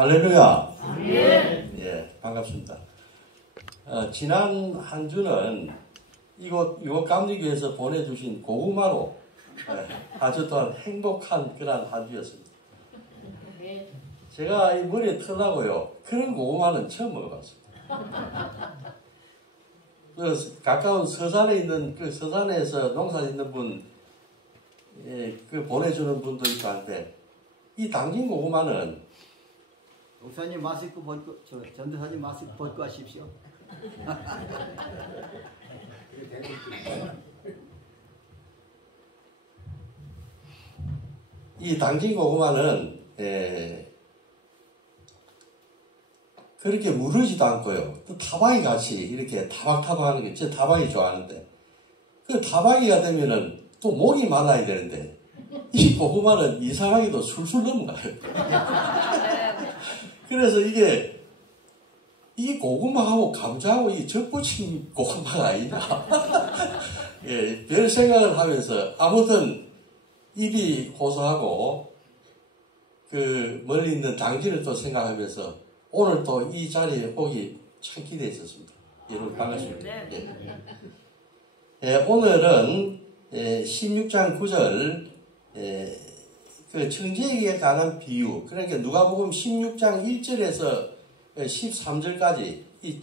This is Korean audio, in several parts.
할렐루야. 예, 반갑습니다. 지난 한 주는 이곳 감리교에서 보내주신 고구마로 아주 또한 행복한 그런 한 주였습니다. 제가 이 머리에 털라고요. 그런 고구마는 처음 먹어봤습니다. 그 가까운 서산에 있는 그 서산에서 농사 짓는 분, 그 보내주는 분도 있고 한데, 이 당진 고구마는 목사님 마스크 벗고, 전도사님 마스크 벗고 하십시오. 이 당진 고구마는 그렇게 무르지도 않고요. 또 타박이 같이 이렇게 타박타박하는 게 제 타박이 좋아하는데, 그 타박이가 되면은 또 목이 말라야 되는데 이 고구마는 이상하게도 술술 넘어가요. 그래서 이 고구마하고 감자하고 이 접붙인 고구마가 아니냐. 예, 별 생각을 하면서 아무튼 입이 호소하고 그 멀리 있는 당진을 또 생각하면서 오늘 또 이 자리에 오기 참 기대했었습니다. 여러분 반갑습니다. 예, 오늘은 16장 9절 그 청지기에 관한 비유, 그러니까 누가복음 16장 1절에서 13절까지 이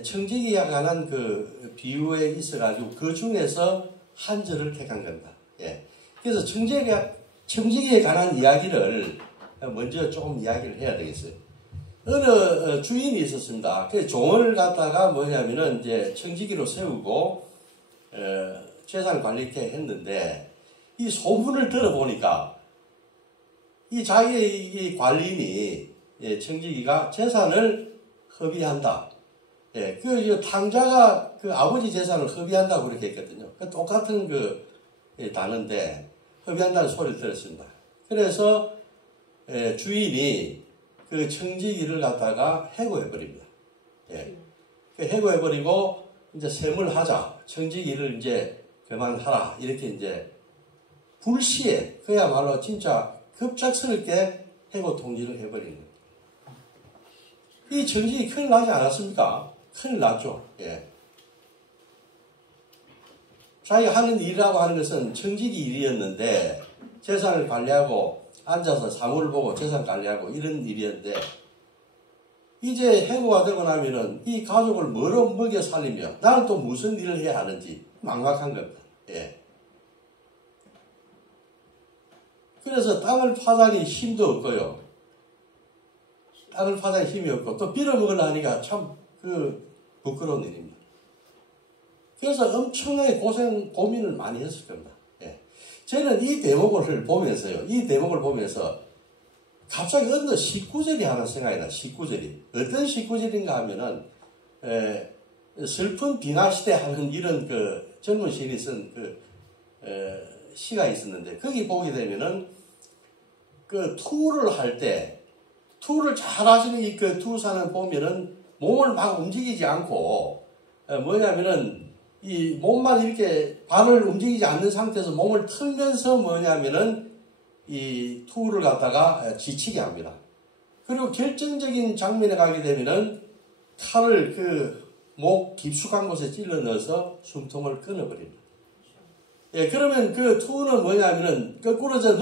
청지기에 관한 그 비유에 있어가지고 그 중에서 한 절을 택한 겁니다. 예. 그래서 청지기에 관한 이야기를 먼저 조금 이야기를 해야 되겠어요. 어느 주인이 있었습니다. 그 종을 갖다가 뭐냐면은 이제 청지기로 세우고 재산 관리케 했는데, 이 소문을 들어보니까 이 자기의 이 관리인이 청지기가 재산을 허비한다. 예, 그 탕자가 그 아버지 재산을 허비한다고 그렇게 했거든요. 똑같은 그 단어인데 허비한다는 소리를 들었습니다. 그래서 주인이 그 청지기를 갖다가 해고해버립니다. 예. 해고해버리고 이제 셈을하자. 청지기를 이제 그만하라. 이렇게 이제 불시에 그야말로 진짜 급작스럽게 해고 통지를 해버리는 겁니다. 이 청지기 큰일 나지 않았습니까? 큰일 났죠. 예. 자기가 하는 일이라고 하는 것은 청지기 일이었는데, 재산을 관리하고 앉아서 사무를 보고 재산 관리하고 이런 일이었는데, 이제 해고가 되고 나면은 이 가족을 뭐로 먹여 살리며 나는 또 무슨 일을 해야 하는지 막막한 겁니다. 예. 그래서 땅을 파다니 힘도 없고요. 땅을 파다니 힘이 없고 또 빌어먹으려 하니까 참 부끄러운 일입니다. 그래서 엄청나게 고민을 많이 했을 겁니다. 예. 저는 이 대목을 보면서 갑자기 어느 19절이 하나 생각이 나요. 19절이. 어떤 19절인가 하면은, 슬픈 빙하시대 하는 이런 그 젊은 시인이 쓴 시가 있었는데, 거기 보게 되면은, 그 투를 할 때, 투를 잘 하시는 이 그 투사는 보면은 몸을 막 움직이지 않고, 뭐냐면은, 이 몸만 이렇게 발을 움직이지 않는 상태에서 몸을 틀면서 뭐냐면은, 이 투를 갖다가 지치게 합니다. 그리고 결정적인 장면에 가게 되면은 칼을 그 목 깊숙한 곳에 찔러 넣어서 숨통을 끊어버립니다. 예, 그러면 그 투는 뭐냐면은 거꾸로져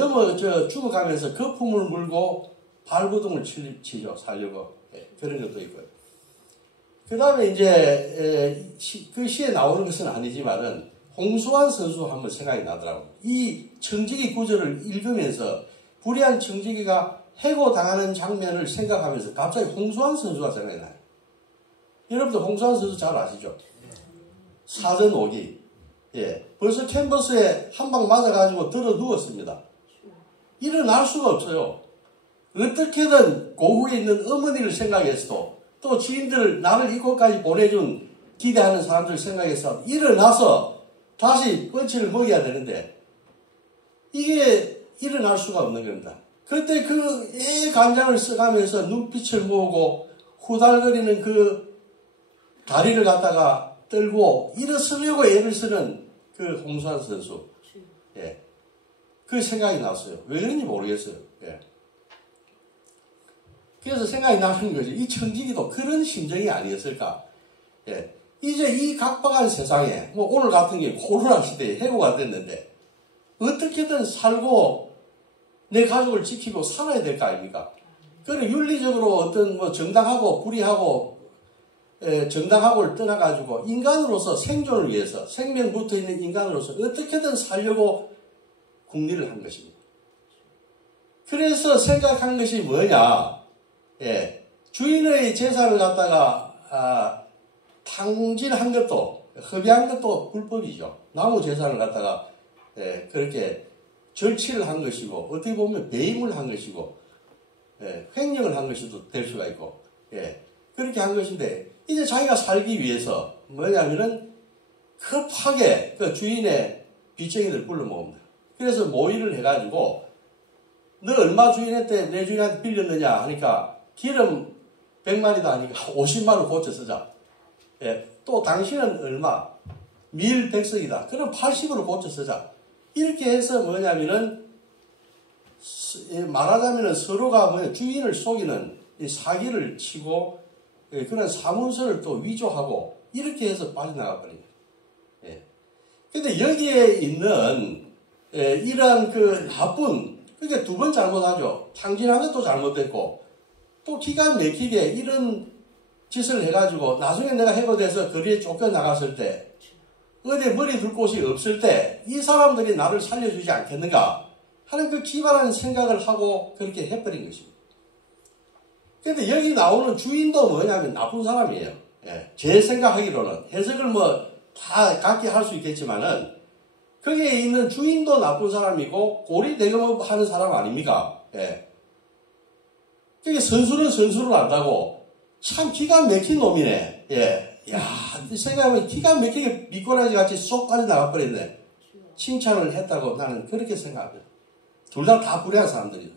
죽어가면서 거품을 물고 발구동을 치죠, 살려고. 예, 그런 것도 있고요. 그 다음에 이제 그 시에 나오는 것은 아니지만은 홍수환 선수 한번 생각이 나더라고요. 이 청지기 구절을 읽으면서 불의한 청지기가 해고당하는 장면을 생각하면서 갑자기 홍수환 선수가 생각이 나요. 여러분들 홍수환 선수 잘 아시죠? 사전 5기. 예. 벌써 캔버스에 한 방 맞아가지고 들어 누웠습니다. 일어날 수가 없어요. 어떻게든 고국에 있는 어머니를 생각해서도 또 지인들 나를 이곳까지 보내준 기대하는 사람들 생각해서 일어나서 다시 펀치를 먹여야 되는데 이게 일어날 수가 없는 겁니다. 그때 그 간장을 써가면서 눈빛을 모으고 후달거리는 그 다리를 갖다가 떨고 일어서려고 애를 쓰는 그 홍수환 선수. 예. 그 생각이 났어요. 왜 그런지 모르겠어요. 예. 그래서 생각이 나는 거죠. 이 청진이도 그런 심정이 아니었을까. 예. 이제 이 각박한 세상에, 뭐 오늘 같은 경우 코로나 시대에 해고가 됐는데, 어떻게든 살고 내 가족을 지키고 살아야 될 거 아닙니까? 그래, 윤리적으로 어떤 뭐 정당하고 불의하고, 정당하고를 떠나가지고 인간으로서 생존을 위해서, 생명 붙어 있는 인간으로서 어떻게든 살려고 국리를 한 것입니다. 그래서 생각한 것이 뭐냐? 예, 주인의 재산을 갖다가 탕진한 것도, 허비한 것도 불법이죠. 나무 재산을 갖다가 그렇게 절취를 한 것이고, 어떻게 보면 배임을 한 것이고, 횡령을 한 것이도 될 수가 있고, 그렇게 한 것인데, 이제 자기가 살기 위해서 뭐냐면은 급하게 그 주인의 빚쟁이들 불러 모읍니다. 그래서 모의를 해가지고, 너 얼마 주인한테, 내 주인한테 빌렸느냐 하니까, 기름 100마리도 아니고 50만원 고쳐 쓰자. 또 당신은 얼마? 밀 100석이다. 그럼 80으로 고쳐 쓰자. 이렇게 해서 뭐냐면은, 말하자면은 서로가 주인을 속이는 사기를 치고, 그런 사문서를 또 위조하고, 이렇게 해서 빠져나가 버립니다. 근데 여기에 있는, 이러한 그 나쁜, 그게 두 번 잘못하죠. 탕진한 것도 잘못됐고, 또 기가 막히게 이런 짓을 해가지고, 나중에 내가 해고돼서 거리에 쫓겨나갔을 때, 어디에 머리 둘 곳이 없을 때, 이 사람들이 나를 살려주지 않겠는가 하는 그 기발한 생각을 하고 그렇게 해버린 것입니다. 근데 여기 나오는 주인도 뭐냐면 나쁜 사람이에요. 제 생각하기로는. 해석을 뭐 다 각기 할 수 있겠지만은, 거기에 있는 주인도 나쁜 사람이고, 고리대금업 하는 사람 아닙니까? 그게 선수는 선수를 안다고, 참 기가 막힌 놈이네. 야, 생각하면 기가 막히게 미꾸라지 같이 쏙 빠져나가 버렸네. 칭찬을 했다고 나는 그렇게 생각합니다. 둘 다 불의한 사람들이다.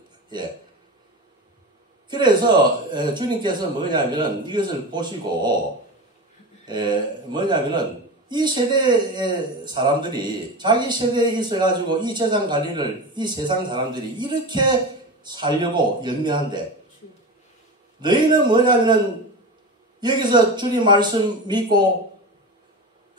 그래서, 주님께서 뭐냐면은, 이것을 보시고, 뭐냐면은, 이 세대의 사람들이 자기 세대에 있어가지고 이 재산 관리를 이 세상 사람들이 이렇게 살려고 연명한데, 너희는 뭐냐면은 여기서 주님 말씀 믿고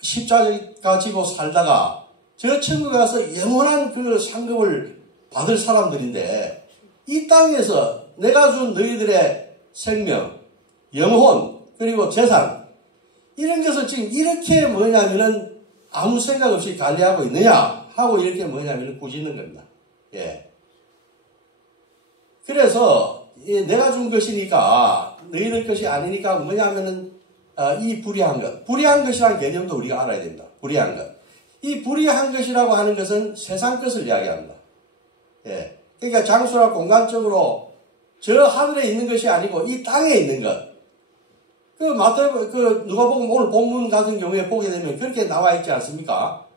십자가 지고 살다가 저 천국 가서 영원한 그 상급을 받을 사람들인데, 이 땅에서 내가 준 너희들의 생명, 영혼, 그리고 재산, 이런 것을 지금 이렇게 뭐냐면은 아무 생각 없이 관리하고 있느냐 하고 이렇게 뭐냐면은 꾸짖는 겁니다. 그래서 내가 준 것이니까 너희들 것이 아니니까 뭐냐면은 이 불의한 것, 불의한 것이라는 개념도 우리가 알아야 됩니다. 불의한 것. 이 불의한 것이라고 하는 것은 세상 것을 이야기합니다. 그러니까 장소나 공간적으로 저 하늘에 있는 것이 아니고 이 땅에 있는 것. 누가복음 오늘 본문 같은 경우에 보게 되면 그렇게 나와 있지 않습니까?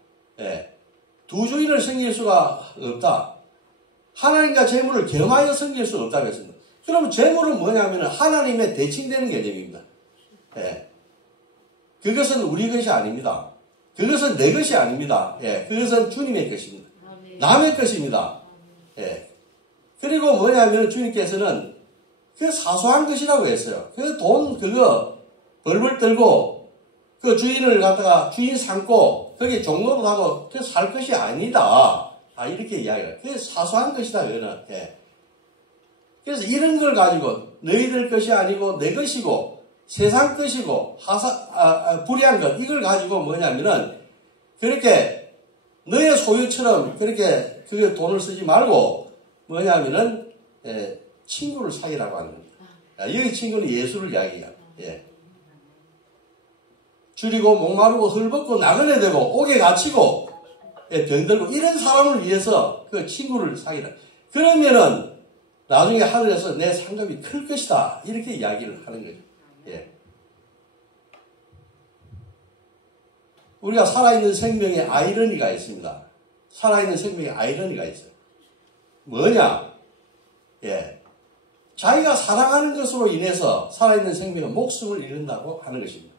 두 주인을 섬길 수가 없다. 하나님과 재물을 겸하여 섬길 수 없다고 했습니다. 그럼 재물은 뭐냐면 하나님의 대칭되는 개념입니다. 그것은 우리 것이 아닙니다. 그것은 내 것이 아닙니다. 그것은 주님의 것입니다. 남의 것입니다. 그리고 뭐냐면 주님께서는 그 사소한 것이라고 했어요. 그 돈 그거 벌벌 떨고 그 주인을 갖다가 주인 삼고 거기 종로로 하고 그 살 것이 아니다. 이렇게 이야기해요. 그게 사소한 것이다. 그거는. 그래서 이런 걸 가지고 너희들 것이 아니고 내 것이고 세상 것이고 불의한 것 이걸 가지고 뭐냐면은 그렇게 너의 소유처럼 그렇게 그 돈을 쓰지 말고 뭐냐면은 친구를 사귀라고 하는 겁니다. 여기 친구는 예수를 이야기해요. 줄이고 목마르고 헐벗고 나그네 되고 옥에 갇히고 병들고 이런 사람을 위해서 그 친구를 사귀라. 그러면은 나중에 하늘에서 내 상급이 클 것이다. 이렇게 이야기를 하는 거죠. 우리가 살아있는 생명에 아이러니가 있습니다. 살아있는 생명에 아이러니가 있어요. 뭐냐? 자기가 사랑하는 것으로 인해서 살아있는 생명은 목숨을 잃는다고 하는 것입니다.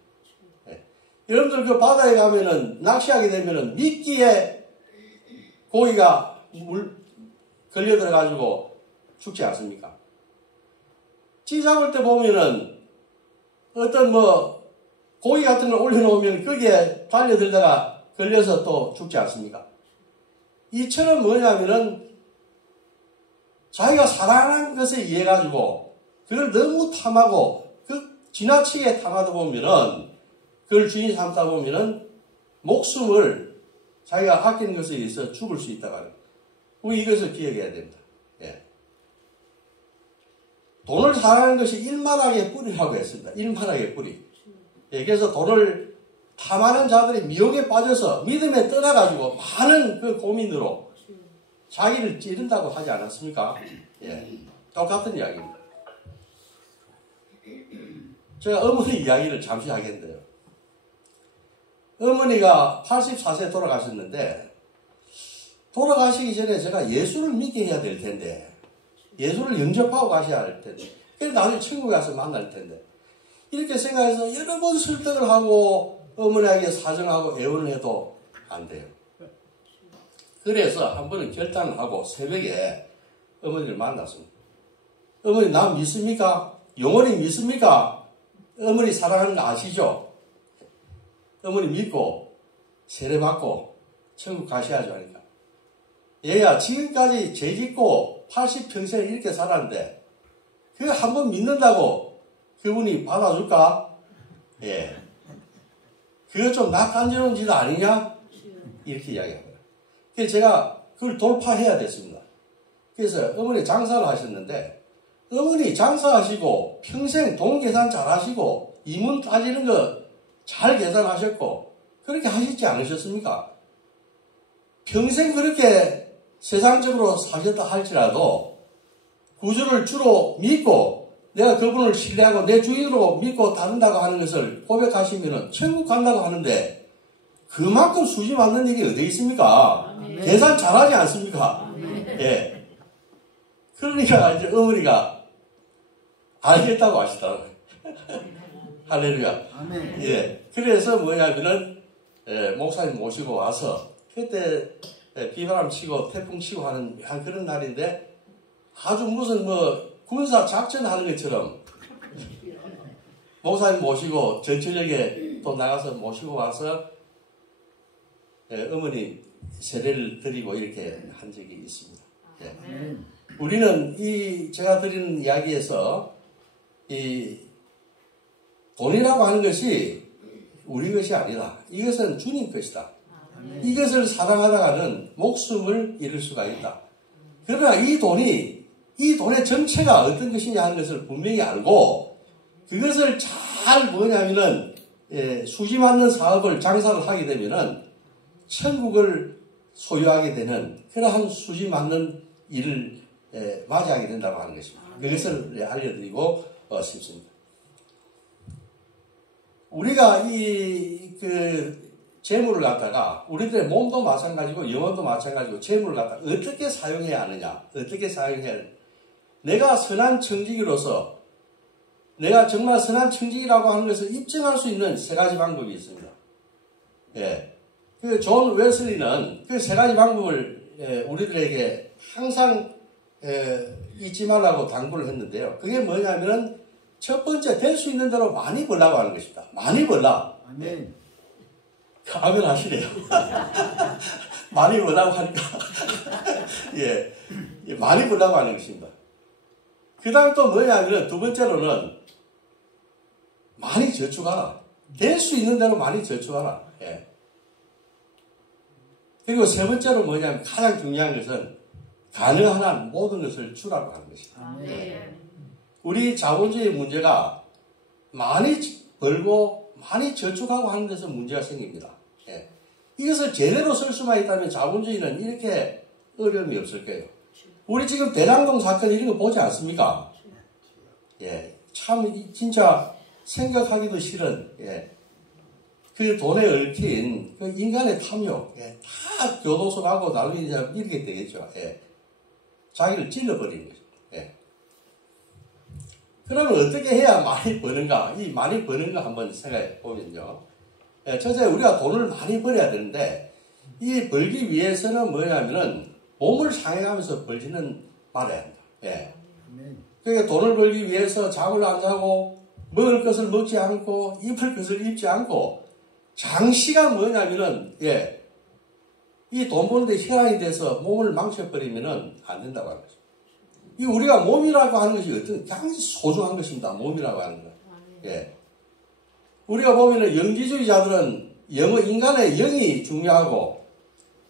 여러분들 그 바다에 가면은 낚시하게 되면은 미끼에 고기가 걸려 들어가지고 죽지 않습니까? 찌 잡을 때 보면은 어떤 뭐 고기 같은 걸 올려놓으면 거기에 달려들다가 걸려서 또 죽지 않습니까? 이처럼 뭐냐면은 자기가 사랑하는 것에 의해 가지고 그걸 너무 탐하고 그 지나치게 탐하다 보면은 그걸 주인 삼다 보면은 목숨을 자기가 아끼는 것에 의해서 죽을 수 있다고 하는 거예요. 우리 이것을 기억해야 됩니다. 예. 돈을 사랑하는 것이 일만하게 뿌리라고 했습니다. 일만하게 뿌리. 예, 그래서 돈을 탐하는 자들이 미혹에 빠져서 믿음에 떠나가지고 많은 그 고민으로 자기를 찌른다고 하지 않았습니까? 예, 똑같은 이야기입니다. 제가 어머니 이야기를 잠시 하겠는데요. 어머니가 84세 돌아가셨는데 돌아가시기 전에 제가 예수를 믿게 해야 될 텐데 예수를 영접하고 가셔야 할 텐데 그래서 나중에 천국에 가서 만날 텐데 이렇게 생각해서 여러 번 설득을 하고 어머니에게 사정하고 애원을 해도 안 돼요. 그래서 한 번은 결단을 하고 새벽에 어머니를 만났습니다. 어머니 나 믿습니까? 영원히 믿습니까? 어머니 사랑하는 거 아시죠? 어머니 믿고 세례받고 천국 가셔야죠 하니까 얘야 지금까지 죄짓고 80평생 이렇게 살았는데 그거 한 번 믿는다고 그분이 받아줄까? 예. 그거 좀 낯간지러운 짓 아니냐? 이렇게 이야기합니다. 그래서 제가 그걸 돌파해야 됐습니다. 그래서 어머니 장사를 하셨는데 어머니 장사하시고 평생 돈 계산 잘 하시고 이문 따지는 거 잘 계산하셨고 그렇게 하시지 않으셨습니까? 평생 그렇게 세상적으로 사셨다 할지라도 구주를 주로 믿고 내가 그분을 신뢰하고 내 주인으로 믿고 따른다고 하는 것을 고백하시면 천국 간다고 하는데 그만큼 수지 맞는 일이 어디 있습니까? 아멘. 계산 잘하지 않습니까? 아멘. 예. 그러니까 이제 어머니가 알겠다고 하시더라고요. 할렐루야. 아멘. 예. 그래서 뭐냐면은, 목사님 모시고 와서, 그때 비바람 치고 태풍 치고 하는 그런 날인데, 아주 무슨 군사 작전하는 것처럼, 목사님 모시고 전철역에 또 나가서 모시고 와서, 어머니 세례를 드리고 이렇게 한 적이 있습니다. 예. 아멘. 우리는 제가 드리는 이야기에서, 돈이라고 하는 것이 우리 것이 아니다. 이것은 주님 것이다. 아멘. 이것을 사랑하다가는 목숨을 잃을 수가 있다. 그러나 이 돈의 정체가 어떤 것이냐 하는 것을 분명히 알고 그것을 잘 뭐냐면은 수지 맞는 사업을 장사를 하게 되면은 천국을 소유하게 되는 그러한 수지 맞는 일을 맞이하게 된다고 하는 것입니다. 그것을 알려드리고 싶습니다. 우리가 재물을 갖다가 우리들의 몸도 마찬가지고 영혼도 마찬가지고 재물을 갖다가 어떻게 사용해야 하느냐, 어떻게 사용해야 하느냐. 내가 선한 청지기로서 내가 정말 선한 청지기라고 하는 것을 입증할 수 있는 세 가지 방법이 있습니다. 예. 존 웨슬리는 그 세 가지 방법을 우리들에게 항상 잊지 말라고 당부를 했는데요. 그게 뭐냐면은 첫 번째, 될 수 있는 대로 많이 벌라고 하는 것입니다. 많이 벌라. 아멘. 아멘 하시네요. 많이 벌라고 하니까. 예. 많이 벌라고 하는 것입니다. 그 다음 또 뭐냐면 두 번째로는 많이 저축하라. 될 수 있는 대로 많이 저축하라. 예. 그리고 세 번째로 뭐냐면 가장 중요한 것은 가능한 한 모든 것을 주라고 하는 것입니다. 아멘. 우리 자본주의 문제가 많이 벌고 많이 저축하고 하는 데서 문제가 생깁니다. 예. 이것을 제대로 쓸 수만 있다면 자본주의는 이렇게 어려움이 없을 거예요. 우리 지금 대장동 사건 이런 거 보지 않습니까? 예. 참 진짜 생각하기도 싫은 그 돈에 얽힌 그 인간의 탐욕 다 교도소 가고 나중에 이제 이렇게 되겠죠. 자기를 찔러버리는 거죠. 그러면 어떻게 해야 많이 버는가? 이 많이 버는 거 한번 생각해 보면요. 첫째, 우리가 돈을 많이 벌어야 되는데, 이 벌기 위해서는 뭐냐면은, 몸을 상해가면서 벌지는 말아야 합니다. 그러니까 돈을 벌기 위해서 잠을 안 자고 먹을 것을 먹지 않고 입을 것을 입지 않고 장시간 뭐냐면은 이 돈 버는데 희한이 돼서 몸을 망쳐버리면은 안 된다고 하는 거죠. 이 우리가 몸이라고 하는 것이 어떤 굉장히 소중한 것입니다. 몸이라고 하는 것. 우리가 보면은 영지주의자들은 인간의 영이 중요하고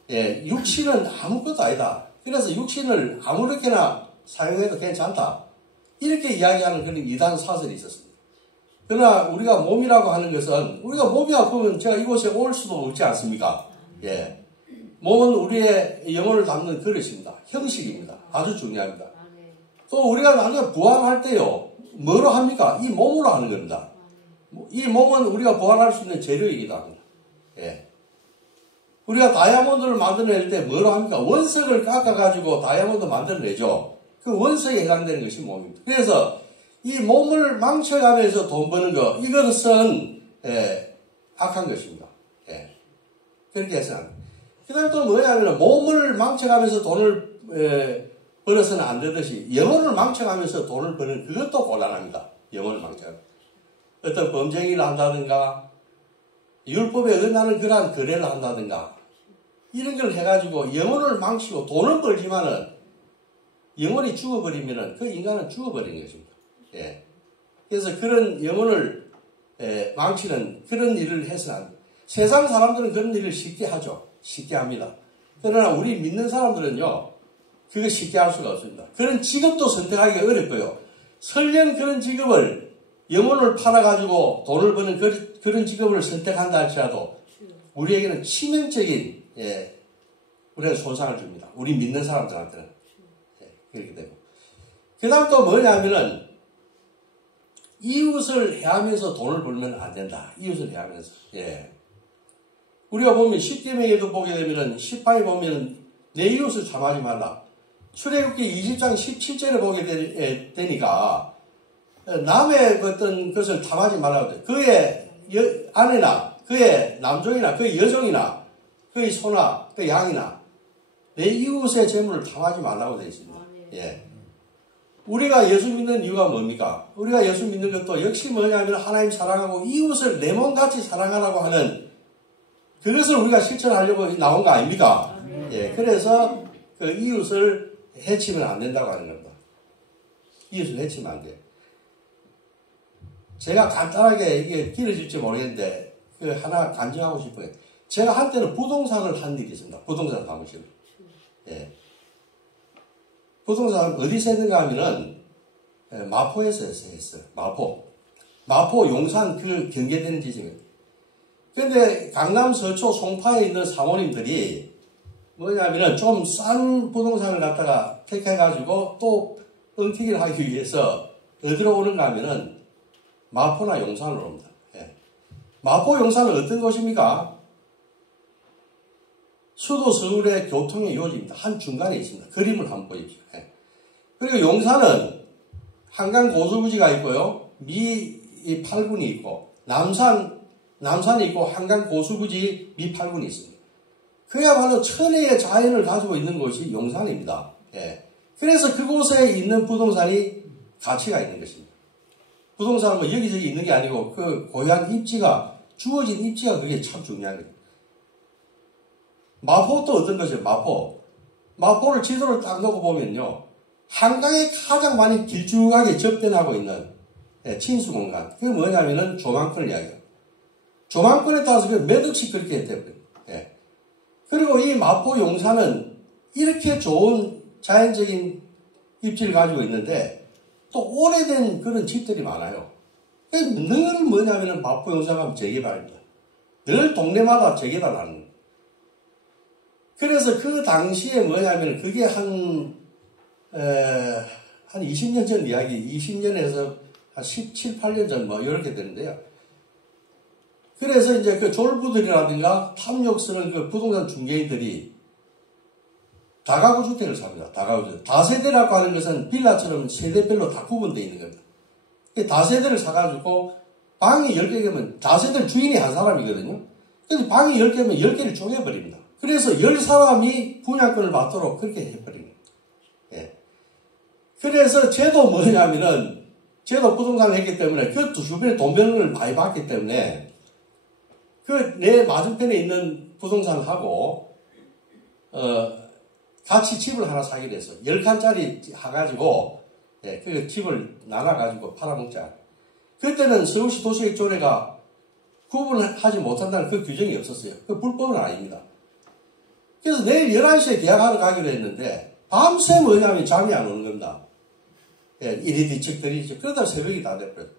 육신은 아무것도 아니다. 그래서 육신을 아무렇게나 사용해도 괜찮다. 이렇게 이야기하는 그런 이단 사설이 있었습니다. 그러나 우리가 몸이라고 하는 것은 우리가 몸이 아프면 제가 이곳에 올 수도 없지 않습니까? 몸은 우리의 영혼을 담는 그릇입니다. 형식입니다. 아주 중요합니다. 또 우리가 나중에 부활할 때요. 뭐로 합니까? 이 몸으로 하는 겁니다. 이 몸은 우리가 부활할 수 있는 재료이기도 합니다. 우리가 다이아몬드를 만들어낼 때 뭐로 합니까? 원석을 깎아가지고 다이아몬드 만들어내죠. 그 원석에 해당되는 것이 몸입니다. 그래서 이 몸을 망쳐가면서 돈 버는 거, 이것은 악한 것입니다. 그렇게 해서는 안 됩니다. 그 다음에 또 뭐냐면 몸을 망쳐가면서 돈을 벌어서는 안 되듯이 영혼을 망쳐가면서 돈을 버는 그것도 곤란합니다. 영혼을 망쳐가면서. 어떤 범죄행위를 한다든가 율법에 어긋나는 그러한 거래를 한다든가 이런 걸 해가지고 영혼을 망치고 돈은 벌지만은 영혼이 죽어버리면은 그 인간은 죽어버리는 것입니다. 그래서 그런 영혼을 망치는 그런 일을 해서는 안 됩니다. 세상 사람들은 그런 일을 쉽게 하죠. 쉽게 합니다. 그러나 우리 믿는 사람들은요, 그거 쉽게 할 수가 없습니다. 그런 직업도 선택하기가 어렵고요. 설령 그런 직업을 영혼을 팔아가지고 돈을 버는 그런 직업을 선택한다 할지라도 우리에게는 치명적인 우리가 손상을 줍니다. 우리 믿는 사람들한테는 그렇게 되고. 그 다음 또 뭐냐면은 이웃을 해하면서 돈을 벌면 안 된다. 이웃을 해하면서. 우리가 보면 10계명에도 보게 되면은 10방에 보면은 내 이웃을 참하지 말라. 출애굽기 20장 17절에 보게 되니까 남의 어떤 것을 탐하지 말라고 돼. 그의 아내나 그의 남종이나 그의 여종이나 그의 소나 그의 양이나 내 이웃의 재물을 탐하지 말라고 되어 있습니다. 우리가 예수 믿는 이유가 뭡니까? 우리가 예수 믿는 것도 역시 뭐냐면 하나님 사랑하고 이웃을 내 몸같이 사랑하라고 하는 그것을 우리가 실천하려고 나온 거 아닙니까? 그래서 그 이웃을 해치면 안 된다고 하는 겁니다. 이웃을 해치면 안 돼요. 제가 간단하게 이게 길어질지 모르겠는데 그 하나 간증하고 싶어요. 제가 한때는 부동산을 한 일이 있습니다. 부동산 사무실. 부동산 어디서 했는가 하면은 마포에서 했어요. 마포 용산 그 경계되는 지점이에요. 근데 강남 서초 송파에 있는 사모님들이 뭐냐면은 좀 싼 부동산을 갖다가 택해가지고 또 엉튀기를 하기 위해서 어디로 오는가 하면은 마포나 용산으로 옵니다. 마포 용산은 어떤 곳입니까? 수도 서울의 교통의 요지입니다. 한 중간에 있습니다. 그림을 한번 보십시오. 그리고 용산은 한강 고수부지가 있고요. 미 8군이 있고 남산이 있고 한강 고수부지 미 8군이 있습니다. 그야말로 천혜의 자연을 가지고 있는 곳이 용산입니다. 그래서 그곳에 있는 부동산이 가치가 있는 것입니다. 부동산은 뭐 여기저기 있는 게 아니고 그 고향 입지가 주어진 입지가 그게 참 중요한 거예요. 마포도 어떤 것이에요? 마포를 지도를 딱 놓고 보면요. 한강에 가장 많이 길쭉하게 접변하고 있는 친수 공간. 그게 뭐냐면은 조망권을 이야기해요. 조망권에 따라서 몇 억씩 그렇게 돼버려요. 그리고 이 마포 용산은 이렇게 좋은 자연적인 입지를 가지고 있는데 또 오래된 그런 집들이 많아요. 늘 뭐냐면은 마포 용산하면 재개발입니다. 늘 동네마다 재개발하는 거예요. 그래서 그 당시에 뭐냐면 그게 한 20년 전 이야기, 20년에서 한 17, 8년 전 뭐 이렇게 되는데요. 그래서 이제 그 졸부들이라든가 탐욕스러운 그 부동산 중개인들이 다가구 주택을 삽니다. 다가구 주택. 다세대라고 하는 것은 빌라처럼 세대별로 다 구분되어 있는 겁니다. 다세대를 사가지고 방이 10개면 다세대 주인이 한 사람이거든요. 근데 방이 10개면 10개를 쪼개버립니다. 그래서 10사람이 분양권을 받도록 그렇게 해버립니다. 그래서 쟤도 뭐냐면은, 쟤도 부동산을 했기 때문에 그 주변에 돈변을 많이 받기 때문에 그 내 맞은편에 있는 부동산을 하고, 같이 집을 하나 사기로 했어. 10칸짜리 해가지고, 예, 그 집을 나눠가지고 팔아먹자. 그때는 서울시 도시계획조례가 구분하지 못한다는 그 규정이 없었어요. 그 불법은 아닙니다. 그래서 내일 11시에 계약하러 가기로 했는데, 밤새 뭐냐면 잠이 안 오는 겁니다. 예, 이리 뒤척 저리 그러다 새벽이 다 돼버렸어.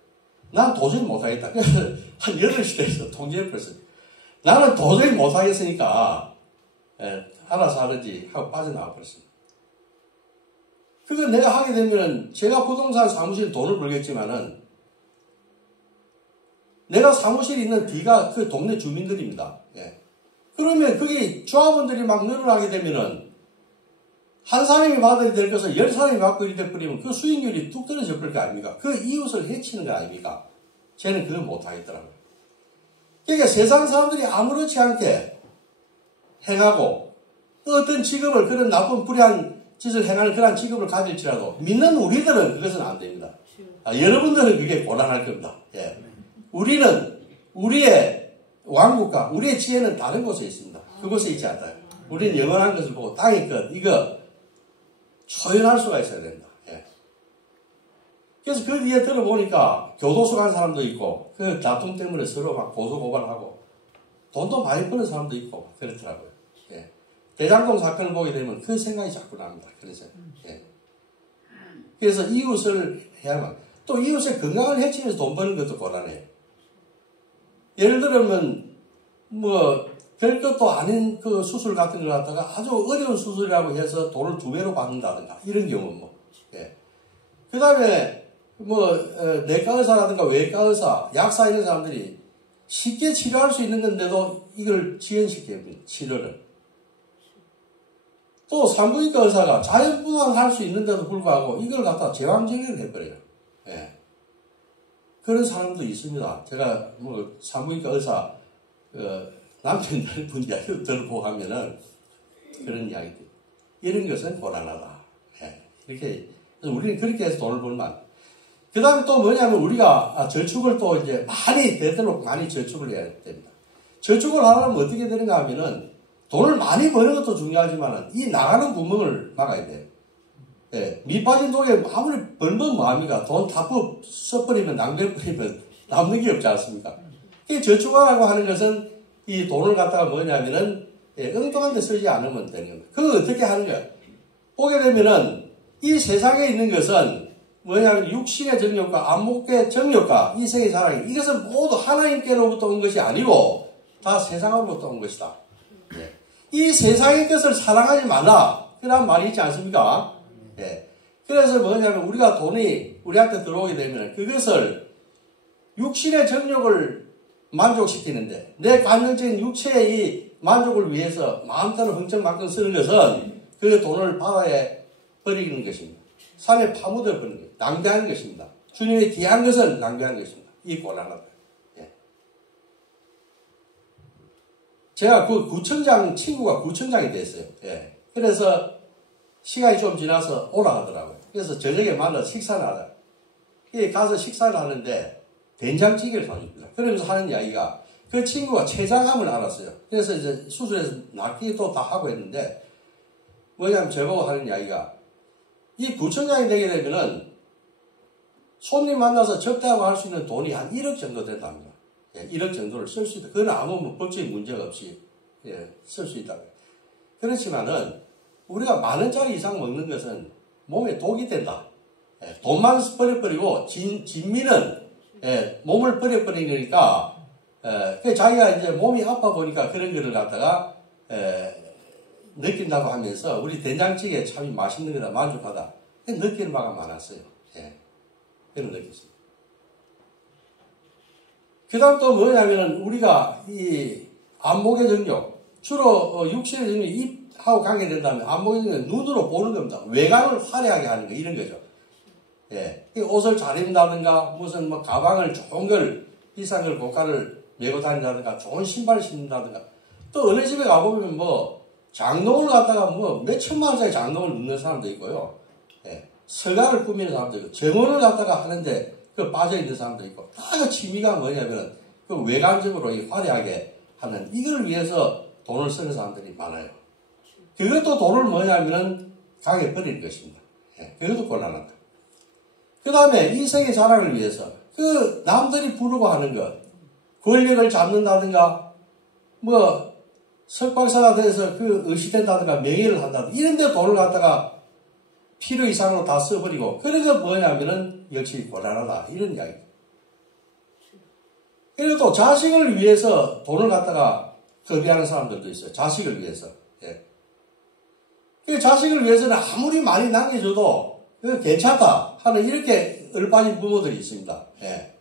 난 도저히 못하겠다. 그래서 한 8시 돼서 통제해버렸어요. 나는 도저히 못하겠으니까, 예, 알아서 하든지 하고 빠져나와 버렸습니다. 그거 내가 하게 되면은 제가 부동산 사무실 돈을 벌겠지만은 내가 사무실에 있는 뒤가 그 동네 주민들입니다. 예. 그러면 그게 조합원들이 막 늘어나게 되면은 한 사람이 받아야 될 것을 10사람이 받고 이렇게 버리면 그 수익률이 뚝 떨어져 버릴 거 아닙니까? 그 이웃을 해치는 거 아닙니까? 쟤는 그걸 못하겠더라고요. 그러니까 세상 사람들이 아무렇지 않게 행하고 어떤 직업을 그런 나쁜 불의한 짓을 행하는 그런 직업을 가질지라도 믿는 우리들은 그것은 안 됩니다. 여러분들은 그게 곤란할 겁니다. 예. 우리는 우리의 왕국과 우리의 지혜는 다른 곳에 있습니다. 그곳에 있지 않아요. 우리는 영원한 것을 보고 땅의 것 이거 초연할 수가 있어야 됩니다. 예. 그래서 그 뒤에 들어보니까 교도소 간 사람도 있고 그 다툼 때문에 서로 막 고소고발하고 돈도 많이 버는 사람도 있고 그렇더라고요. 예. 대장동 사건을 보게 되면 그 생각이 자꾸 납니다. 그래서 예. 그래서 이웃을 해야만 또 이웃의 건강을 해치면서 돈 버는 것도 곤란해요. 예를 들면 뭐 별것도 아닌 그 수술 같은 걸 갖다가 아주 어려운 수술이라고 해서 돈을 2배로 받는다든가 이런 경우는 뭐 예. 그 다음에 뭐 내과 의사라든가 외과 의사, 약사 이런 사람들이 쉽게 치료할 수 있는 건데도 이걸 지연시켜요. 치료를. 또 산부인과 의사가 자연분만할 수 있는데도 불구하고 이걸 갖다 제왕절개를 해버려요. 예. 그런 사람도 있습니다. 제가 뭐 산부인과 의사 남편분 이야기 들어보고 하면은 그런 이야기들. 이런 것은 곤란하다. 예. 이렇게 그래서 우리는 그렇게 해서 돈을 벌만. 그 다음에 또 뭐냐면 우리가 저축을 또 이제 많이 되도록 많이 저축을 해야 됩니다. 저축을 하려면 어떻게 되는가 하면은 돈을 많이 버는 것도 중요하지만은 이 나가는 구멍을 막아야 돼요. 예, 밑빠진 독에 아무리 벌면 뭐합니까? 돈 다 써버리면 낭비해버리면 남는 게 없지 않습니까? 이 저축하라고 하는 것은 이 돈을 갖다가 뭐냐면은 예, 엉뚱한 데 쓰지 않으면 되는 겁니다. 그걸 어떻게 하는 거야? 보게 되면은 이 세상에 있는 것은 뭐냐면 육신의 정욕과 안목의 정욕과 이생의 사랑이 이것은 모두 하나님께로부터 온 것이 아니고 다 세상으로부터 온 것이다. 예. 이 세상의 것을 사랑하지 말라. 그런 말이 있지 않습니까? 예. 그래서 뭐냐면 우리가 돈이 우리한테 들어오게 되면 그것을 육신의 정욕을 만족시키는데 내 관념적인 육체의 이 만족을 위해서 마음대로 흥청망청 쓰는 것은 그 돈을 바다에 버리는 것입니다. 산에 파묻어 버리는 것, 낭비하는 것입니다. 주님의 귀한 것을 낭비하는 것입니다. 이 곤란하다. 예. 제가 그 구청장 친구가 구청장이 됐어요. 예. 그래서 시간이 좀 지나서 올라가더라고요. 그래서 저녁에 만나서 식사를 하자. 가서 식사를 하는데 된장찌개를 사줍니다. 그러면서 하는 이야기가 그 친구가 췌장암을 알았어요. 그래서 이제 수술해서 낫기도 다 하고 했는데 뭐냐면 저보고 하는 이야기가 이 구청장이 되게 되면은 손님 만나서 접대하고 할 수 있는 돈이 한 1억 정도 된답니다. 예, 1억 정도를 쓸 수 있다. 그건 아무 뭐 법적인 문제가 없이 예, 쓸 수 있다. 그렇지만은 우리가 10,000원짜리 이상 먹는 것은 몸에 독이 된다. 예, 돈만 버려버리고 진미는 예, 몸을 버려버리니까 자기가 이제 몸이 아파 보니까 그런 거를 갖다가 느낀다고 하면서 우리 된장찌개 참 맛있는 거다 만족하다 느끼는 바가 많았어요. 예, 그런 느꼈습니다. 그 다음 또 뭐냐면은 우리가 이 안목의 정욕 주로 육신의 정욕 입하고 관계된다면 안목의 정욕 눈으로 보는 겁니다. 외관을 화려하게 하는 거 이런 거죠. 예, 옷을 잘 입는다든가 무슨 뭐 가방을 좋은 걸 비싼 걸 고가를 메고 다닌다든가 좋은 신발을 신는다든가 또 어느 집에 가보면 뭐 장롱을 갖다가 뭐 몇 천만 원짜리 장롱을 넣는 사람도 있고요. 예, 서가를 꾸미는 사람도 있고, 정원을 갖다가 하는데 그 빠져있는 사람도 있고, 다 그 취미가 뭐냐면 그 외관적으로 화려하게 하는, 이걸 위해서 돈을 쓰는 사람들이 많아요. 그것도 돈을 뭐냐면은 강에 버리는 것입니다. 예, 그것도 곤란하다. 그 다음에 이생의 자랑을 위해서 그 남들이 부르고 하는 것, 권력을 잡는다든가 뭐 석박사가 돼서 그 의시된다든가 명예를 한다든가 이런 데 돈을 갖다가 필요 이상으로 다 써버리고, 그래서 뭐냐면은 역시 곤란하다 이런 이야기입니다. 그리고 또 자식을 위해서 돈을 갖다가 거비하는 사람들도 있어요. 자식을 위해서. 예. 그 자식을 위해서는 아무리 많이 남겨줘도 괜찮다 하는 이렇게 얼빠진 부모들이 있습니다. 예.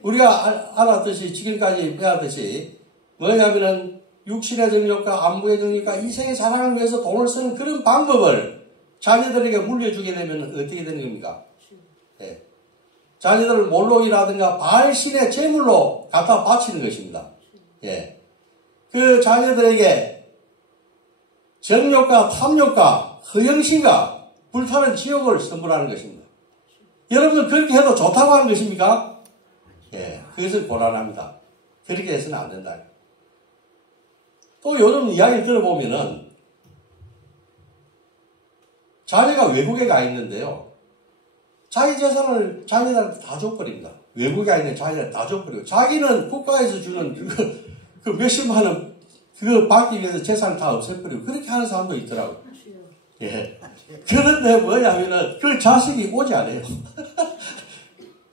우리가 알았듯이 지금까지 배웠듯이 뭐냐면은 육신의 정력과 안부의 정력과 이생의 자랑을 위해서 돈을 쓰는 그런 방법을 자녀들에게 물려주게 되면 어떻게 되는 겁니까? 예. 자녀들을 몰록이라든가 발신의 제물로 갖다 바치는 것입니다. 예. 그 자녀들에게 정욕과 탐욕과 허영심과 불타는 지옥을 선물하는 것입니다. 여러분 그렇게 해도 좋다고 하는 것입니까? 예. 그것은 곤란합니다. 그렇게 해서는 안 된다. 또 요즘 이야기를 들어보면은 자녀가 외국에 가 있는데요. 자기 재산을 자녀들한테 다 줘버립니다. 외국에 있는 자녀를 다 줘버리고, 자기는 국가에서 주는 그 몇십만 원 그거 받기 위해서 재산을 다 없애버리고, 그렇게 하는 사람도 있더라고요. 예. 그런데 뭐냐면은 그 자식이 오지 않아요.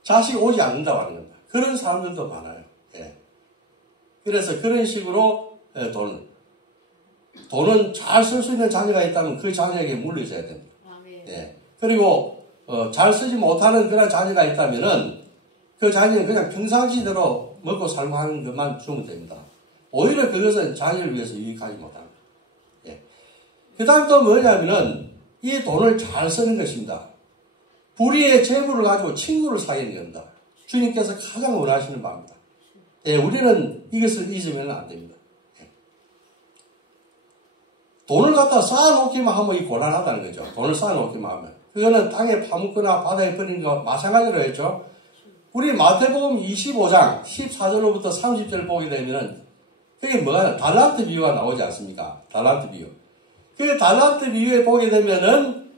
자식이 오지 않는다고 하는 겁니다. 그런 사람들도 많아요. 예. 그래서 그런 식으로 돈은 잘 쓸 수 있는 자녀가 있다면 그 자녀에게 물려줘야 됩니다. 예. 그리고 잘 쓰지 못하는 그런 자녀가 있다면은 그 자녀는 그냥 평상시대로 먹고 살고 하는 것만 주면 됩니다. 오히려 그것은 자녀를 위해서 유익하지 못합니다. 예. 그 다음 또 뭐냐면은 이 돈을 잘 쓰는 것입니다. 불의의 재물을 가지고 친구를 사귀는 겁니다. 주님께서 가장 원하시는 바입니다. 예, 우리는 이것을 잊으면 안 됩니다. 예. 돈을 갖다 쌓아놓기만 하면 이 곤란하다는 거죠. 돈을 쌓아놓기만 하면. 그거는 땅에 파묻거나 바다에 버리는 거 마찬가지로 했죠. 우리 마태복음 25장 14절로부터 30절 보게 되면은 그게 뭐가 달란트 비유가 나오지 않습니까? 달란트 비유. 그 달란트 비유에 보게 되면은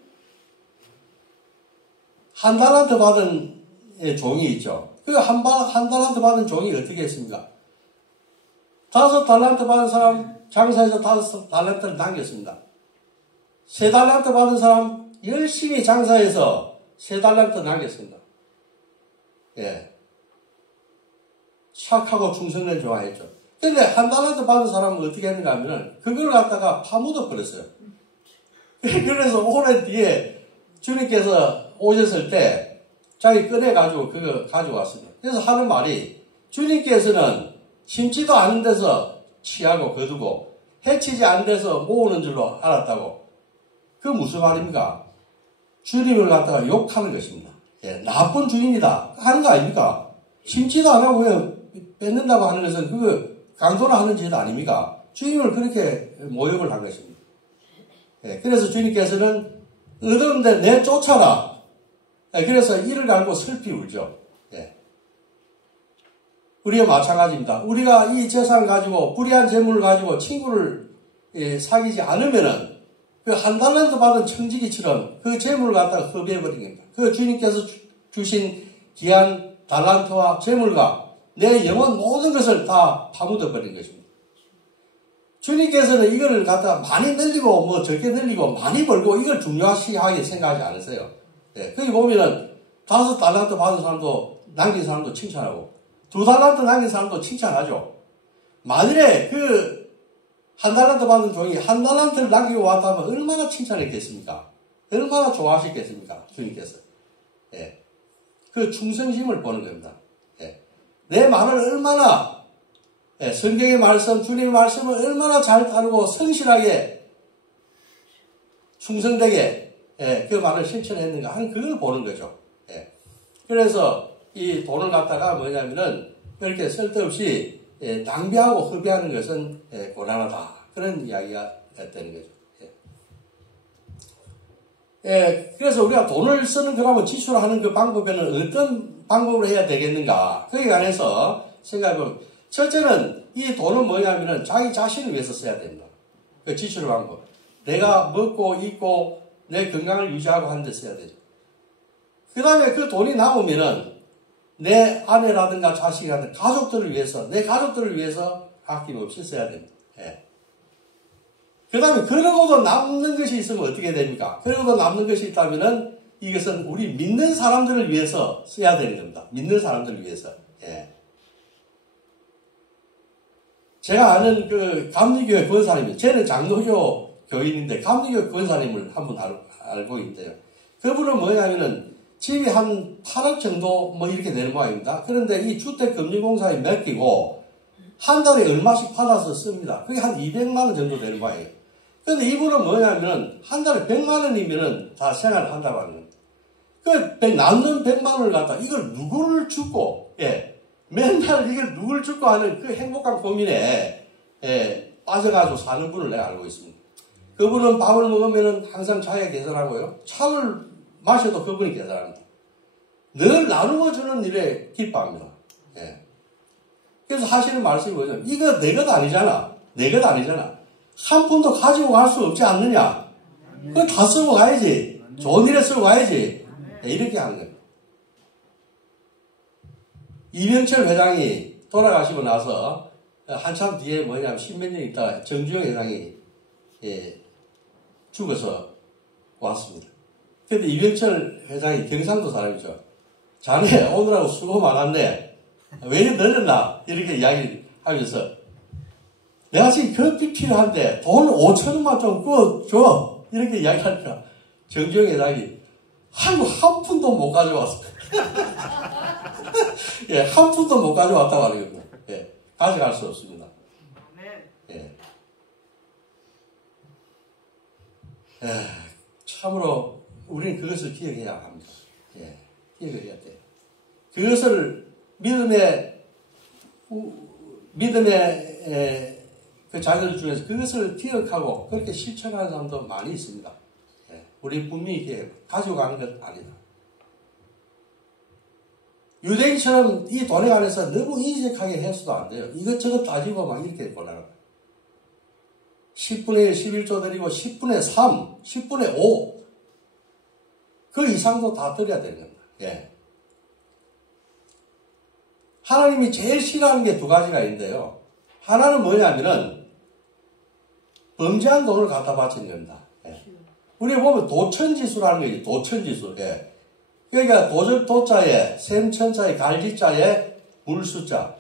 한 달란트 받은 종이 있죠. 그 한 달란트 받은 종이 어떻게 했습니까? 5달란트 받은 사람 장사해서 5달란트를 남겼습니다. 3달란트 받은 사람 열심히 장사해서 3달란트 남겼습니다. 예. 착하고 충성을 좋아했죠. 근데 1달란트 받은 사람은 어떻게 했는가 하면은 그걸 갖다가 파묻어 버렸어요. 그래서 오랜 뒤에 주님께서 오셨을 때 자기 꺼내가지고 그거 가져왔습니다. 그래서 하는 말이, 주님께서는 심지도 않은 데서 취하고 거두고 해치지 않은 데서 모으는 줄로 알았다고. 그 무슨 말입니까? 주님을 갖다가 욕하는 것입니다. 예, 나쁜 주님이다 하는 거 아닙니까? 심지도 안 하고 그냥 뺏는다고 하는 것은 그거 강도나 하는 짓 아닙니까? 주님을 그렇게 모욕을 한 것입니다. 예, 그래서 주님께서는 얻었는데 내쫓아라. 예, 그래서 이를 갈고 슬피 울죠. 예. 우리가 마찬가지입니다. 우리가 이 재산을 가지고 불의한 재물을 가지고 친구를 사귀지 않으면은 그 1달란트 받은 청지기처럼 그 재물을 갖다가 허비해버린 겁니다. 그 주님께서 주신 귀한 달란트와 재물과 내 영혼 모든 것을 다 파묻어버린 것입니다. 주님께서는 이거를 갖다가 많이 늘리고 뭐 적게 늘리고 많이 벌고 이걸 중요하게 생각하지 않으세요. 예, 거기 보면은 5달란트 받은 사람도 남긴 사람도 칭찬하고 2달란트 남긴 사람도 칭찬하죠. 만일에 그 1달란트 받은 종이 1달란트를 남기고 왔다면 얼마나 칭찬했겠습니까? 얼마나 좋아하셨겠습니까? 주님께서. 예. 그 충성심을 보는 겁니다. 예. 내 말을 얼마나, 예. 성경의 말씀, 주님의 말씀을 얼마나 잘 따르고 성실하게 충성되게, 예. 그 말을 실천했는가 하는 그걸 보는 거죠. 예. 그래서 이 돈을 갖다가 뭐냐면은 그렇게 쓸데없이 예, 낭비하고 허비하는 것은 예, 곤란하다. 그런 이야기가 되는 거죠. 예. 예, 그래서 우리가 돈을 쓰는 그러면 지출하는 그 방법에는 어떤 방법으로 해야 되겠는가? 거기에 관해서 생각해보면, 첫째는 이 돈은 뭐냐면은 자기 자신을 위해서 써야 된다. 그 지출 방법. 내가 먹고 입고 내 건강을 유지하고 하는 데 써야 되죠. 그 다음에 그 돈이 남으면은 내 아내라든가 자식이라든가 가족들을 위해서, 내 가족들을 위해서 아낌없이 써야 됩니다. 예. 그 다음에 그러고도 남는 것이 있으면 어떻게 됩니까? 그러고도 남는 것이 있다면은 이것은 우리 믿는 사람들을 위해서 써야 되는 겁니다. 믿는 사람들을 위해서. 예. 제가 아는 그 감리교회 권사님이, 쟤는 장로교 교인인데 감리교회 권사님을 한 분 알고 있는데요. 그분은 뭐냐면은 집이 한 8억 정도 뭐 이렇게 되는 모양입니다. 그런데 이 주택금융공사에 맡기고 한 달에 얼마씩 받아서 씁니다. 그게 한 200만 원 정도 되는 모양이에요. 그런데 이분은 뭐냐면은 한 달에 100만 원이면은 다 생활을 한다고 하는 겁니다. 그 남는 100만 원을 갖다 이걸 누구를 주고, 예, 맨날 이걸 누구를 주고 하는 그 행복한 고민에, 예, 빠져가지고 사는 분을 내가 알고 있습니다. 그분은 밥을 먹으면은 항상 자기가 계산하고요. 차를 마셔도 그분이 계산합니다. 늘 나누어 주는 일에 기뻐합니다. 예. 그래서 하시는 말씀이 뭐냐면, 이거 내 것 아니잖아. 내 것 아니잖아. 한 푼도 가지고 갈 수 없지 않느냐. 그거 다 쓰고 가야지. 좋은 일에 쓰고 가야지. 네, 이렇게 하는 거예요. 이병철 회장이 돌아가시고 나서 한참 뒤에 뭐냐면 십몇 년 있다가 정주영 회장이, 예, 죽어서 왔습니다. 근데 이병철 회장이 경상도 사람이죠. 자네 오늘하고 수고 많았네. 왜 이렇게 늦었나? 이렇게 이야기를 하면서 내가 지금 급히 필요한데 돈 5천원만 좀 구워줘. 이렇게 이야기하니까 정주영 회장이 아이고 한 푼도 못 가져왔어. 예, 한 푼도 못 가져왔다고 하는 겁니다. 예, 가져갈 수 없습니다. 예. 참으로 우리는 그것을 기억해야 합니다. 예, 기억해야 돼요. 그것을 믿음의 그 자들 중에서 그것을 기억하고 그렇게 실천하는 사람도 많이 있습니다. 예, 우리 분명히 이렇게 가지고 가는 것 아니다. 유대인처럼 이 돈에 관해서 너무 인색하게 해서도 안 돼요. 이것저것 따지고 막 이렇게 보려고. 10분의 1, 11조 드리고 10분의 3, 10분의 5. 그 이상도 다 드려야 되는 겁니다. 예. 하나님이 제일 싫어하는 게 두 가지가 있는데요. 하나는 뭐냐면은 범죄한 돈을 갖다 바치는 겁니다. 예. 우리 보면 도천지수라는 게 있죠. 도천지수. 예. 그러니까 도자에 샘천자에 갈지자에 물수자.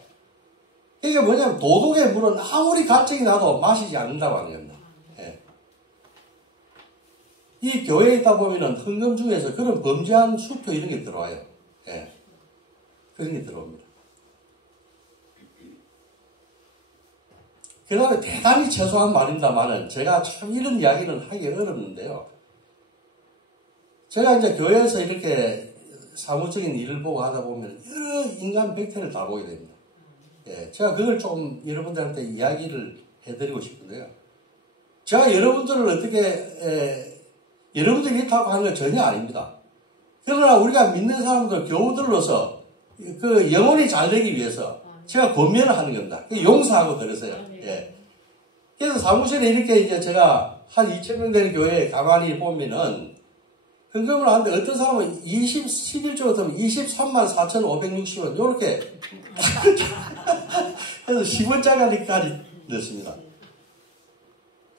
이게 뭐냐면 도덕의 물은 아무리 갑자기 나도 마시지 않는다고 하는 겁니다. 예. 이 교회에 있다 보면은 헌금 중에서 그런 범죄한 수표 이런 게 들어와요. 예. 그런 게 들어옵니다. 그 다음에 대단히 최소한 말입니다만은 제가 참 이런 이야기는 하기 어렵는데요. 제가 이제 교회에서 이렇게 사무적인 일을 보고 하다 보면 여러 인간 백태를 다 보게 됩니다. 예, 제가 그걸 좀 여러분들한테 이야기를 해드리고 싶은데요. 제가 여러분들을 어떻게, 여러분들이 있다고 하는 건 전혀 아닙니다. 그러나 우리가 믿는 사람들, 교우들로서 그 영혼이 잘 되기 위해서 제가 권면을 하는 겁니다. 용서하고 들으세요. 예. 그래서 사무실에 이렇게 이제 제가 한 2,000명 되는 교회에 가만히 보면은 헌금을 하는데 어떤 사람은 11조 같으면 23만 4,560원 요렇게 해서 10원짜리까지 넣습니다.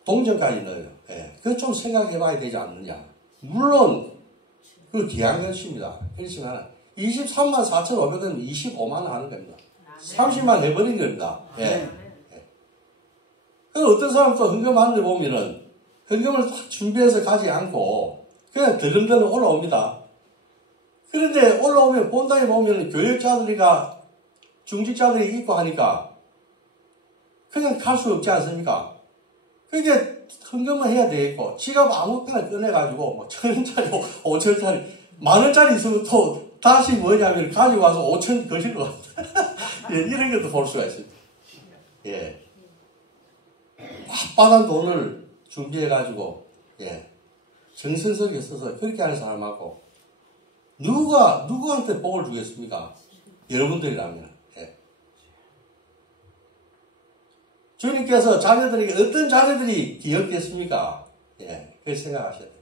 동전까지 넣어요. 예. 그거 좀 생각해 봐야 되지 않느냐. 물론 그 귀한 것입니다. 그렇지만 23만 4,500원은 25만 원 하는 겁니다. 30만 해버린 겁니다. 예. 예. 그 어떤 사람 또 헌금하는 데 보면은 헌금을 딱 준비해서 가지 않고 그냥 드름드름 올라옵니다. 그런데 올라오면 본당에 보면 교역자들이가 중직자들이 있고 하니까 그냥 갈 수 없지 않습니까? 그러니까 헌금을 해야 되겠고 지갑 아무 때나 꺼내가지고 뭐 1,000원짜리, 5,000원짜리, 만원짜리 있으면 또 다시 뭐냐면 가지고 와서 5,000원 거실 것 같아요. 예, 이런 것도 볼 수가 있습니다. 예. 빳빳한 돈을 준비해가지고, 예. 정성스럽게 써서 그렇게 하는 사람하고 누구한테 복을 주겠습니까? 여러분들이라면. 예. 주님께서 자녀들에게 어떤 자녀들이 기억됐습니까? 예. 그렇게 생각하셔야 돼요.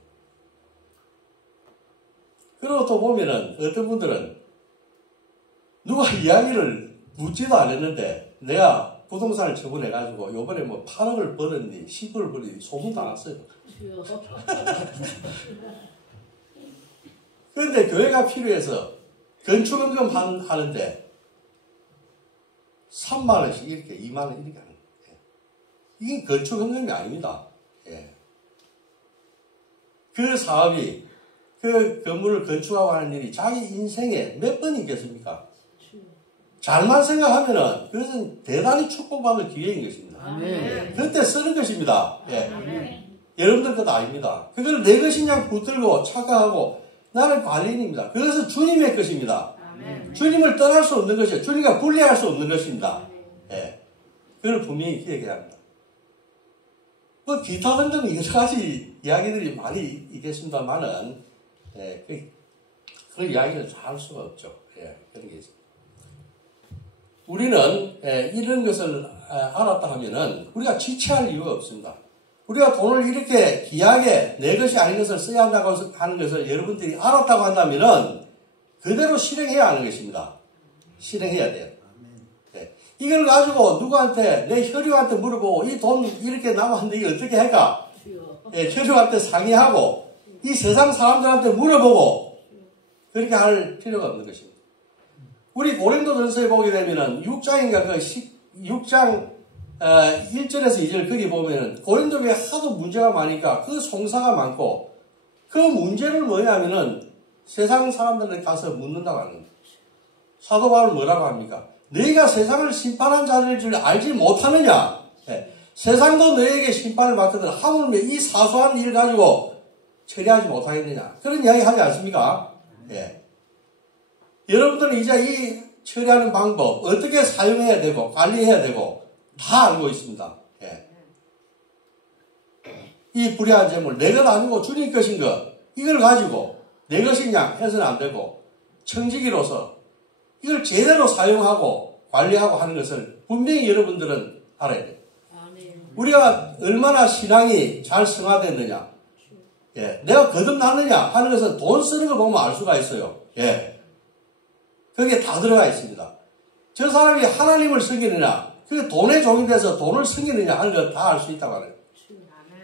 그리고 또 보면은 어떤 분들은 누가 이야기를 묻지도 않았는데 내가 부동산을 처분해가지고 요번에 뭐 8억을 벌었니 10억을 벌었니 소문도 안 났어요. 그런데 교회가 필요해서 건축원금 하는데 3만 원씩 이렇게 2만 원 이렇게 하는 거예요. 이게 건축원금이 아닙니다. 예. 그 사업이 그 건물을 건축하고 하는 일이 자기 인생에 몇 번 있겠습니까? 잘만 생각하면은 그것은 대단히 축복받을 기회인 것입니다. 아멘. 그때 쓰는 것입니다. 예. 여러분들 것 아닙니다. 그걸 내 것이냐 붙들고 착각하고 나는 관리인입니다. 그것은 주님의 것입니다. 주님을 떠날 수 없는 것이에요. 주님과 분리할 수 없는 것입니다. 예. 그걸 분명히 기억해야 합니다. 뭐 기타 등등 여러 가지 이야기들이 많이 있겠습니다만은 예, 그 이야기를 다 할 수가 없죠. 예, 그런 게 있습니다. 우리는 이런 것을 알았다 하면은 우리가 지체할 이유가 없습니다. 우리가 돈을 이렇게 귀하게 내 것이 아닌 것을 써야 한다고 하는 것을 여러분들이 알았다고 한다면은 그대로 실행해야 하는 것입니다. 실행해야 돼요. 네. 이걸 가지고 누구한테 내 혈육한테 물어보고 이 돈 이렇게 남았는데 이거 어떻게 할까? 예, 혈육한테 상의하고 이 세상 사람들한테 물어보고 그렇게 할 필요가 없는 것입니다. 우리 고린도전서에 보게 되면은 6장인가 그 6장 1절에서 2절 거기 보면은 고린도 교회에 하도 문제가 많으니까 그 송사가 많고 그 문제를 뭐냐면은 세상 사람들한테 가서 묻는다고 하는 거예요. 사도 바울은 뭐라고 합니까? 너희가 세상을 심판한 자를 줄 알지 못하느냐? 네. 세상도 너희에게 심판을 받거든 하물며 이 사소한 일 가지고 처리하지 못하겠느냐? 그런 이야기 하지 않습니까? 예. 여러분들은 이제 이 처리하는 방법, 어떻게 사용해야 되고, 관리해야 되고, 다 알고 있습니다. 예. 이 불의한 재물, 내 것 아니고 주님 것인 것, 이걸 가지고 내 것이냐 해서는 안 되고, 청지기로서 이걸 제대로 사용하고 관리하고 하는 것을 분명히 여러분들은 알아야 돼요. 우리가 얼마나 신앙이 잘 성화됐느냐, 예. 내가 거듭났느냐 하는 것은 돈 쓰는 걸 보면 알 수가 있어요. 예. 거기에 다 들어가 있습니다. 저 사람이 하나님을 섬기느냐, 그 돈의 종이 돼서 돈을 섬기느냐 하는 걸 다 알 수 있다고 하는 거예요.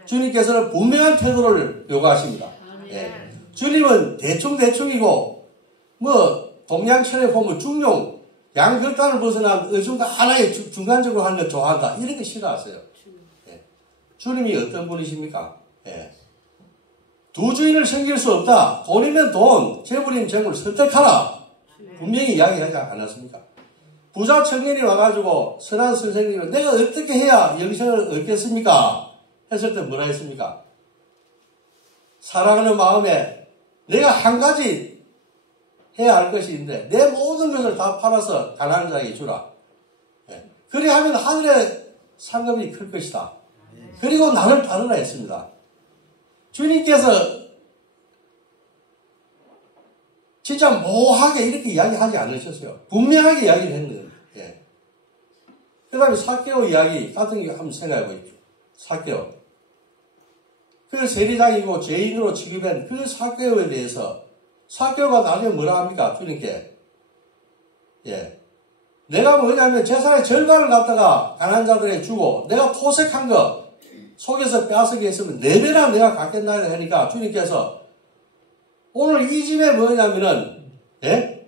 주님께서는 분명한 태도를 요구하십니다. 예. 주님은 대충이고, 뭐, 동양철에 보면 중용, 양극단을 벗어난 어중과 하나의 중간적으로 하는 걸 좋아한다. 이런 거 싫어하세요. 예. 주님이 어떤 분이십니까? 예. 두 주인을 섬길 수 없다. 돈이면 돈, 재물이면 재물 선택하라. 분명히 이야기하지 않았습니까? 부자 청년이 와가지고 선한 선생님은 내가 어떻게 해야 영생을 얻겠습니까? 했을 때 뭐라 했습니까? 사랑하는 마음에 내가 한 가지 해야 할 것이 있는데 내 모든 것을 다 팔아서 가난한 자에게 주라. 네. 그래 하면 하늘의 상급이 클 것이다. 그리고 나를 따르라 했습니다. 주님께서 진짜 모호하게 이렇게 이야기하지 않으셨어요. 분명하게 이야기를 했는 거예요. 예. 그 다음에 삭개오 이야기 같은 거 한번 생각해 보십시오. 삭개오. 그 세리장이고 죄인으로 취급한 그 삭개오에 대해서 삭개오가 나중에 뭐라 합니까? 주님께. 예. 내가 뭐냐면 재산의 절반을 갖다가 가난한 자들에게 주고 내가 토색한 거 속에서 빼앗게 했으면 4배나 내가 갖겠나 하니까 주님께서 오늘 이 집에 뭐냐면은, 예?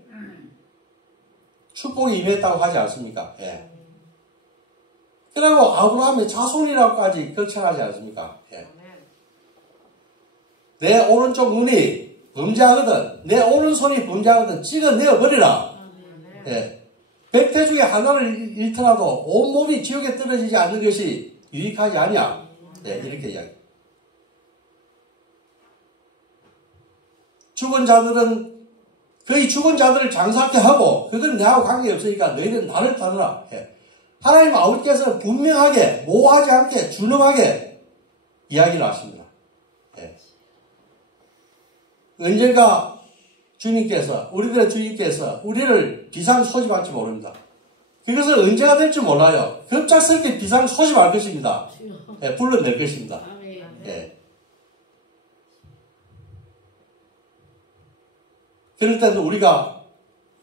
축복이 임했다고 하지 않습니까? 예. 그리고 아브라함의 자손이라고까지 결정하지 않습니까? 예. 내 오른쪽 눈이 범죄하거든, 내 오른손이 범죄하거든, 찍어내어버리라. 예. 100대 중에 하나를 잃더라도 온몸이 지옥에 떨어지지 않는 것이 유익하지 않냐? 예, 이렇게 이야기. 죽은 자들은 거의 죽은 자들을 장사케 하고 그건 내하고 관계없으니까 너희들은 나를 따르라. 예. 하나님 아버지께서는 분명하게 모호하지 않게 준엄하게 이야기를 하십니다. 예. 언젠가 주님께서, 우리들의 주님께서 우리를 비상 소집할지 모릅니다. 그것을 언제가 될지 몰라요. 급작스럽게 비상 소집할 것입니다. 예, 불러낼 것입니다. 예. 그럴 때는 우리가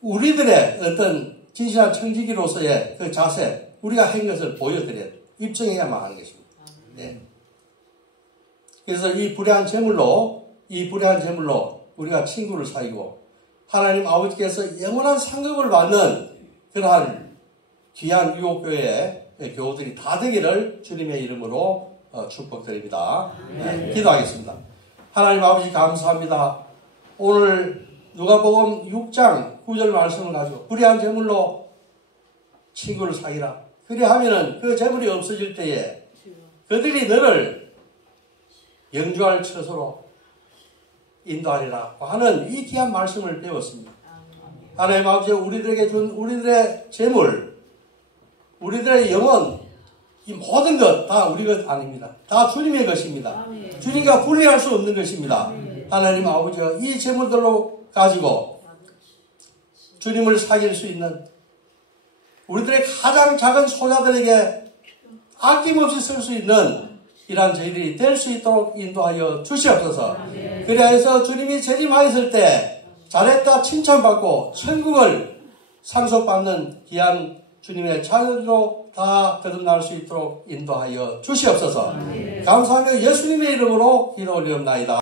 우리들의 어떤 진실한 청지기로서의 그 자세, 우리가 한 것을 보여드려야 돼요. 입증해야만 하는 것입니다. 예. 그래서 이 불의한 재물로 우리가 친구를 사귀고 하나님 아버지께서 영원한 상급을 받는 그러한 귀한 유혹교회의 교우들이 다 되기를 주님의 이름으로 축복드립니다. 네, 기도하겠습니다. 하나님 아버지 감사합니다. 오늘 누가복음 6장 9절 말씀을 가지고 불의한 재물로 친구를 사귀라. 그리하면은 그 재물이 없어질 때에 그들이 너를 영주할 처소로 인도하리라 하는 이 귀한 말씀을 배웠습니다. 하나님 아버지 우리들에게 준 우리들의 재물, 우리들의 영혼, 이 모든 것 다 우리 것 아닙니다. 다 주님의 것입니다. 주님과 분리할 수 없는 것입니다. 하나님 아버지가 이 재물들로 가지고 주님을 사귈 수 있는 우리들의 가장 작은 소자들에게 아낌없이 쓸 수 있는 이러한 저희들이 될 수 있도록 인도하여 주시옵소서. 그리하여서 주님이 재림하였을 때 잘했다 칭찬받고 천국을 상속받는 귀한 주님의 자녀로 다 거듭날 수 있도록 인도하여 주시옵소서. 감사하며 예수님의 이름으로 기도 올리옵나이다.